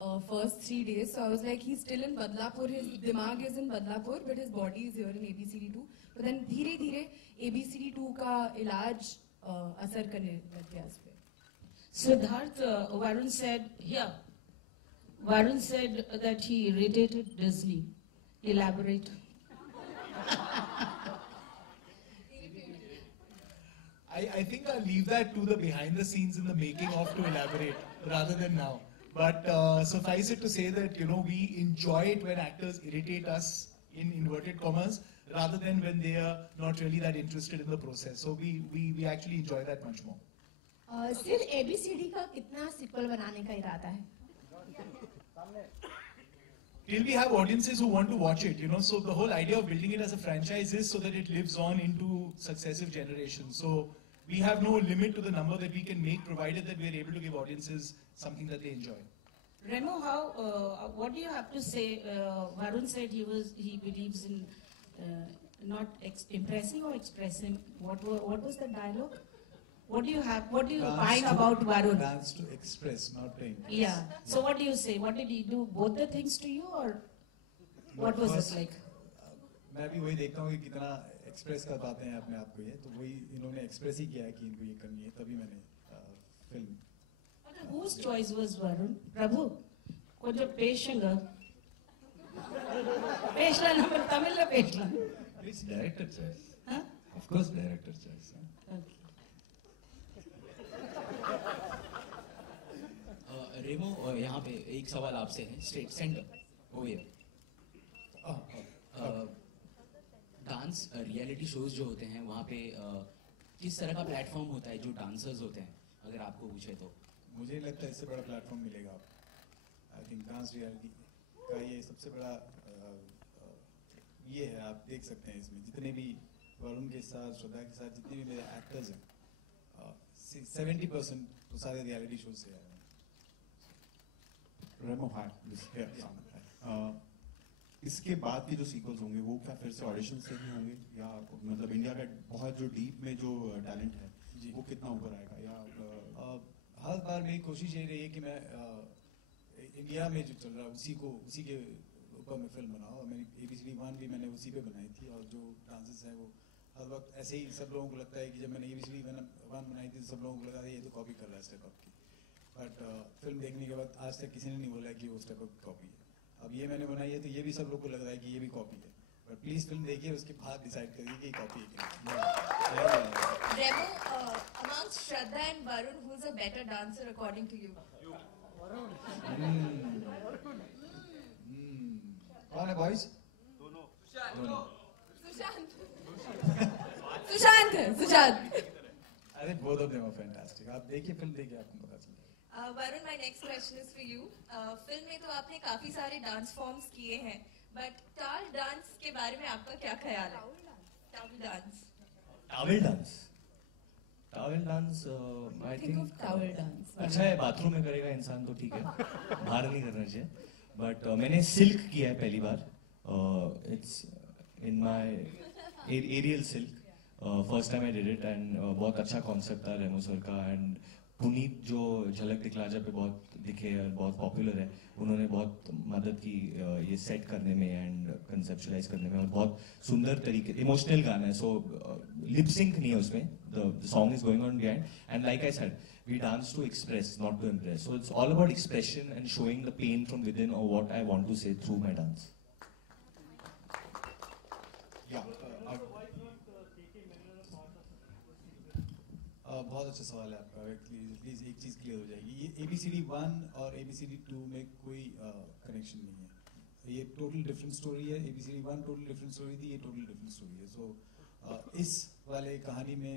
first 3 days. So I was like, he's still in Badlapur. His dimag is in Badlapur, but his body is here in ABCD2. But then धीरे धीरे ABCD2 का इलाज असर करने लग गया उस पे. Siddharth, Varun said here. Varun said that he irritated Disney. Elaborate. I think I'll leave that to the behind the scenes in the making of to elaborate rather than now. But suffice it to say that, you know, we enjoy it when actors irritate us in inverted commas rather than when they are not really that interested in the process. So we actually enjoy that much more. सिर्फ ABCD का कितना sequel बनाने का इरादा है? Till we have audiences who want to watch it, you know, so the whole idea of building it as a franchise is so that it lives on into successive generations. So we have no limit to the number that we can make, provided that we are able to give audiences something that they enjoy. Remo, what do you have to say? Varun said he believes in not impressing or expressing. What was the dialogue? What do you find about Varun? Dance to express, not to impress. Yeah. So what do you say? What did he do? Both the things to you, or what was it like? मैं भी वही देखता हूँ कि कितना express कर पाते हैं अपने आप को ये, तो वही इन्होंने एक्सप्रेस ही किया है कि इनको ये करनी है, तभी मैंने film. Whose choice was Varun? Prabhu, కొంచెం పేషంగా పేషలా number Tamil la పేషలా. It's director choice. Huh? Of course, director choice. Okay. रेमो, यहाँ पे एक सवाल आपसे है, straight centre over. Dance reality shows जो होते हैं वहाँ पे किस तरह का प्लेटफॉर्म होता है जो डांसर्स होते हैं, अगर आपको पूछे तो? मुझे नहीं लगता इससे बड़ा प्लेटफॉर्म मिलेगा आपको. आई थिंक डांस रियलिटी का ये सबसे बड़ा ये है. आप देख सकते हैं इसमें जितने भी वरुण के साथ, श्रद्धा के साथ जितने भी मेरे एक्टर्स हैं, 70% तो सारे रियलिटी शो से आए हैं. रेमो, हाय. इसके बाद के जो सीक्वल्स होंगे वो क्या फिर से ऑडिशन से ही होंगे, या मतलब इंडिया का बहुत जो डीप में जो टैलेंट है वो कितना ऊपर आएगा, या हर बार मेरी कोशिश यही रही है कि मैं इंडिया में जो चल रहा है उसी के ऊपर मैं फिल्म बनाऊँ. और मेरी ABCD1 भी मैंने उसी पे बनाई थी, और जो डांसेस हैं वो हर वक्त ऐसे ही सब लोगों को लगता है कि जब मैंने ABCD1 बनाई थी सब लोगों को लगा था ये तो कॉपी कर रहा है स्टेप अप की. बट फिल्म देखने के बाद आज तक किसी ने नहीं बोला कि वो स्टेप अप कॉपी है. अब ये मैंने बनाई है तो ये भी सब लोग को लग रहा है कि ये भी कॉपी है. बट प्लीज फिल्म देखिए, उसके बाद डिसाइड करिए कि कॉपी है कि नहीं. Remo, amongst Shraddha and Varun, who's a better dancer according to you? कौन है बॉयज? सुशांत. अरे both of them are fantastic. आप देखिए फिल्म, देखिए आपको पता चलेगा. Varun, my next question is for you. Film में तो आपने काफी सारे डांस फॉर्म्स किए हैं, बट टाल डांस के बारे में आपका क्या ख्याल है? Towel dance. Towel dance I think towel dance अच्छा है, बाथरूम में करेगा इंसान तो ठीक है, बाहर नहीं करना चाहिए. बट मैंने सिल्क किया है पहली बार. It's in my aerial silk. First time I did it and बहुत अच्छा कॉन्सेप्ट था रेमो सर का. एंड पुनीत जो झलक दिखला जा पे बहुत दिखे और बहुत पॉपुलर है, उन्होंने बहुत मदद की ये सेट करने में एंड कंसेप्चुलाइज करने में. और बहुत सुंदर तरीके, इमोशनल गाना है, सो लिप सिंक नहीं है उसमें. The song is going on behind and like I said we dance to express, not to impress. So it's all about expression and showing the pain from within or what I want to say through my dance. बहुत अच्छा सवाल है आपका. Please एक चीज़ clear हो जाएगी, ये ABCD1 और ABCD2 में कोई कनेक्शन नहीं है. ये टोटल डिफरेंट स्टोरी है. ABCD1 टोटल डिफरेंट स्टोरी थी, ये टोटल डिफरेंट स्टोरी है. सो इस वाले कहानी में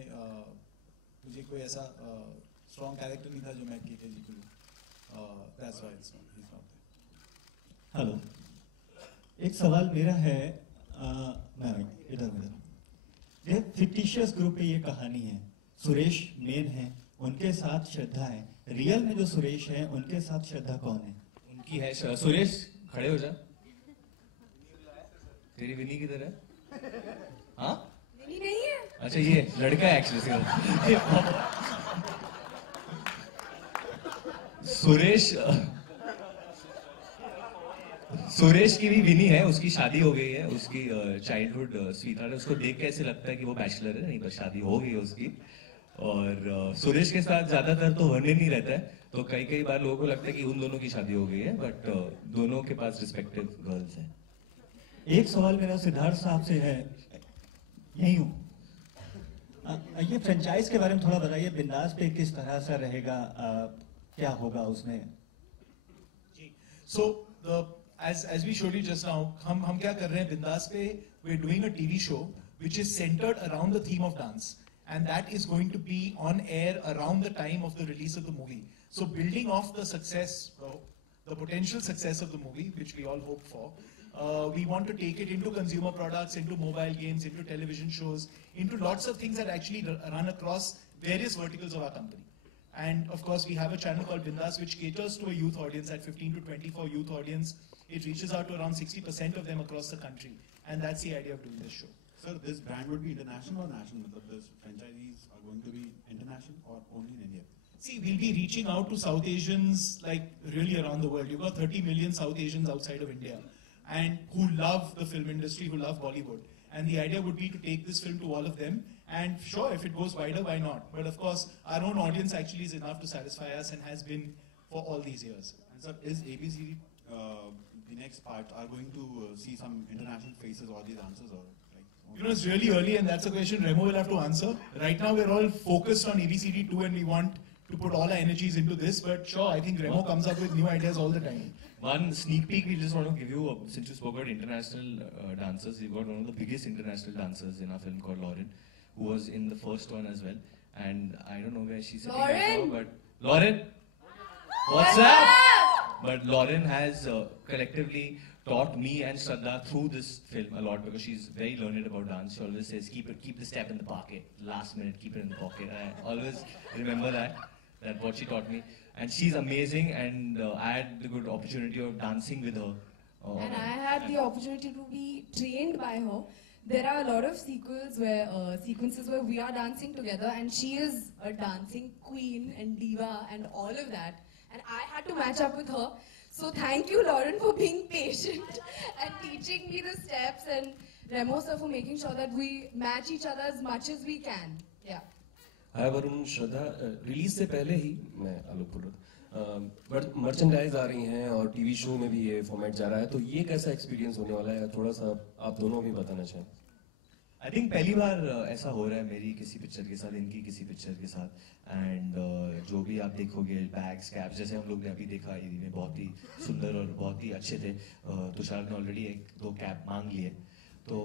मुझे कोई ऐसा स्ट्रॉन्ग कैरेक्टर नहीं था जो मैं KK जी को लूँ. That's why it's not there. Hello, एक सवाल मेरा है. मैम इधर ये फिक्टिशियस ग्रुप पे ये कहानी है. सुरेश मेन है, उनके साथ श्रद्धा है. रियल में जो सुरेश है उनके साथ श्रद्धा कौन है? उनकी है सुरेश. खड़े हो जा. तेरी विनी किधर है? हाँ, विनी नहीं है. अच्छा ये लड़का है एक्चुअली. सुरेश सुरेश की भी विनी है, उसकी शादी हो गई है, उसकी चाइल्डहुड स्वीटहार्ट है, उसको देख के ऐसे लगता है कि वो बैचलर है, नहीं पर शादी हो गई है उसकी। और सुरेश के साथ ज्यादातर तो वर्णन ही रहता है, तो कई कई बार लोगों को लगता है कि उन दोनों की शादी हो गई है, बट दोनों के पास रिस्पेक्टिव गर्ल्स हैं। एक सवाल मेरा सिद्धार्थ साहब से है, यही हूँ। ये फ्रेंचाइज के बारे में थोड़ा बताइए, बिंदास पे किस तरह से रहेगा, क्या होगा उसमें? So as we showed you just now, हम क्या कर रहे हैं बिंदास पे? We're doing a TV show which is centered around the theme of dance, and that is going to be on air around the time of the release of the movie. So building off the success, the potential success of the movie, which we all hope for, we want to take it into consumer products, into mobile games, into television shows, into lots of things that actually run across various verticals of our company. And of course, we have a channel called Bindas, which caters to a youth audience, at 15 to 24 youth audience. It reaches out to around 60% of them across the country. And that's the idea of doing this show. Sir, this brand would be international or national? This franchisees are going to be international or only in India? See, we'll be reaching out to South Asians like really around the world. You've got 30 million South Asians outside of India and who love the film industry, who love Bollywood. And the idea would be to take this film to all of them. And sure, if it goes wider, why not? But of course, our own audience actually is enough to satisfy us and has been for all these years. And sir, is ABCD, the next part, are going to see some international faces or these answers? Or like, you know, it's really early and that's a question Remo will have to answer. Right now, we're all focused on ABCD 2 and we want to put all our energies into this. But sure, I think Remo comes up with new ideas all the time. One sneak peek we just want to give you, since you spoke about international dancers, we've got one of the biggest international dancers in our film called Lauren, who was in the first one as well. And I don't know where she's sitting right now, but Lauren! What's up? But Lauren has collectively taught me and Shraddha through this film a lot because she's very learned about dance. She always says, keep the step in the pocket. Last minute, keep it in the pocket. I always remember that what she taught me. And she's amazing, and I had the good opportunity of dancing with her. And I had the opportunity to be trained by her. There are a lot of sequences where we are dancing together, and she is a dancing queen and diva and all of that. And I had to match up with her. So thank you, Lauren, for being patient and teaching me the steps, and Remo sir for making sure that we match each other as much as we can. Yeah. Hi Varun, Shraddha, release से पहले ही मैं आलोक बोल रहा हूँ, merchandise आ रही हैं और TV show में भी ये फॉर्मेट जा रहा है, तो ये कैसा एक्सपीरियंस होने वाला है, थोड़ा सा आप दोनों भी बताना चाहें। आई थिंक पहली बार ऐसा हो रहा है मेरी किसी पिक्चर के साथ, इनकी किसी पिक्चर के साथ, एंड जो भी आप देखोगे बैग्स कैप्स जैसे हम लोग ने अभी देखा ये में बहुत ही सुंदर और बहुत ही अच्छे थे। तुषार ने ऑलरेडी 1-2 कैप मांग लिए, तो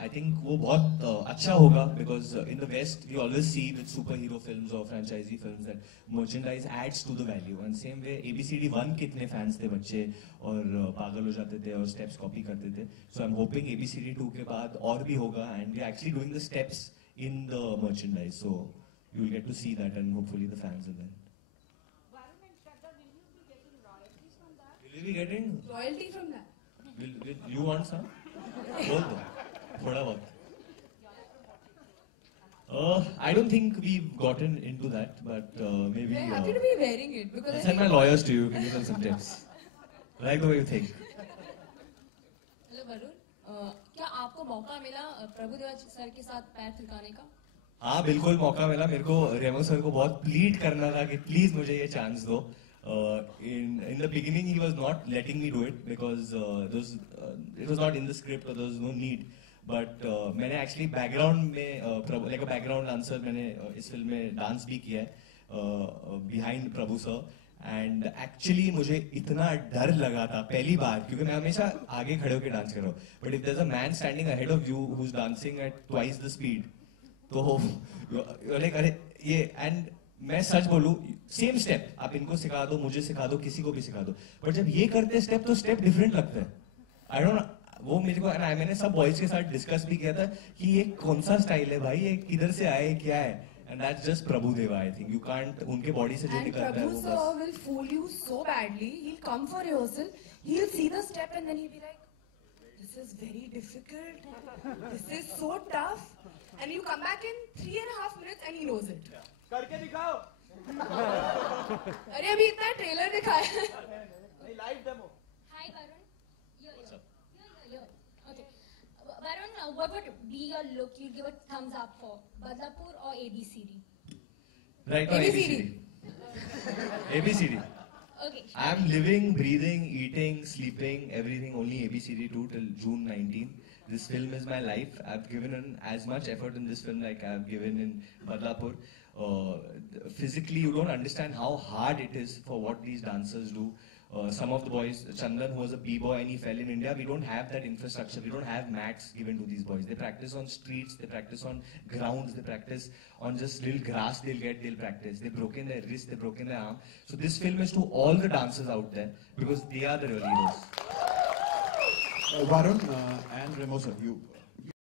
आई थिंक वो बहुत अच्छा होगा because in the west we always see with super hero films और franchise films that merchandise adds to the value, and same way ABCD 1 कितने फैंस थे बच्चे और पागल हो जाते थे और स्टेप्स कॉपी करते थे, so I am hoping ABCD 2 के बाद और भी होगा, and we actually doing the steps in the merchandise, so you will get to see that and hopefully the fans will then. Will you be getting royalty from that? Will you want some? बोल दो थोड़ा बहुत। I don't think we've gotten into that, but maybe. We're happy to be wearing it because I'll send my lawyers to you. Can give them some tips? Like the way you think. Hello Varun, क्या आपको मौका मिला Prabhudeva sir के साथ पैर थिरकाने का? हाँ बिल्कुल मौका मिला मेरे को। रेमो सर को बहुत प्लीड करना था कि प्लीज मुझे ये चांस दो। In the beginning he was not letting me do it because it was not in the script or there was no need, but मैंने actually background में like a background dancer मैंने इस film में dance भी किया है behind Prabhu sir, and actually मुझे इतना डर लगा था पहली बार क्योंकि मैं हमेशा आगे खड़े होकर डांस कर रहा हूँ, but if there is a man standing ahead of you who is dancing at twice the speed, तो लाइक अरे ये, एंड मैं सच बोलूं सेम स्टेप आप इनको सिखा दो, मुझे सिखा दो, किसी को भी सिखा दो, बट जब ये करते स्टेप तो स्टेप डिफरेंट लगता है। आई डोंट वो मेरे को, मैंने सब बॉयज के साथ डिस्कस भी किया था कि ये कौन सा स्टाइल है भाई, ये किधर से आए क्या है, and that's just Prabhudeva. I think you can't उनके body से जो निकलता है वो बस। And Prabhu sir will fool you so badly. He'll come for rehearsal, he'll see the step and then he'll be like, this is very difficult, this is so tough, and you come back in 3.5 minutes and he knows it. करके दिखाओ। अरे अभी इतना trailer दिखाया है। नहीं live demo. Hi Varun, what would be your look you'd give a thumbs up for? Badlapur or ABCD? Right now, ABCD. ABCD. Okay. I'm living, breathing, eating, sleeping, everything only ABCD 2 till June 19. This film is my life. I've given in as much effort in this film like I've given in Badlapur. Physically, you don't understand how hard it is for what these dancers do. Some of the boys, Chandan, who was a b-boy and he fell in India, we don't have that infrastructure. We don't have mats given to these boys. They practice on streets, they practice on grounds, they practice on just little grass they'll practice. They've broken their wrist, they've broken their arm. So this film is to all the dancers out there because they are the real heroes. Varun and Remo sir, you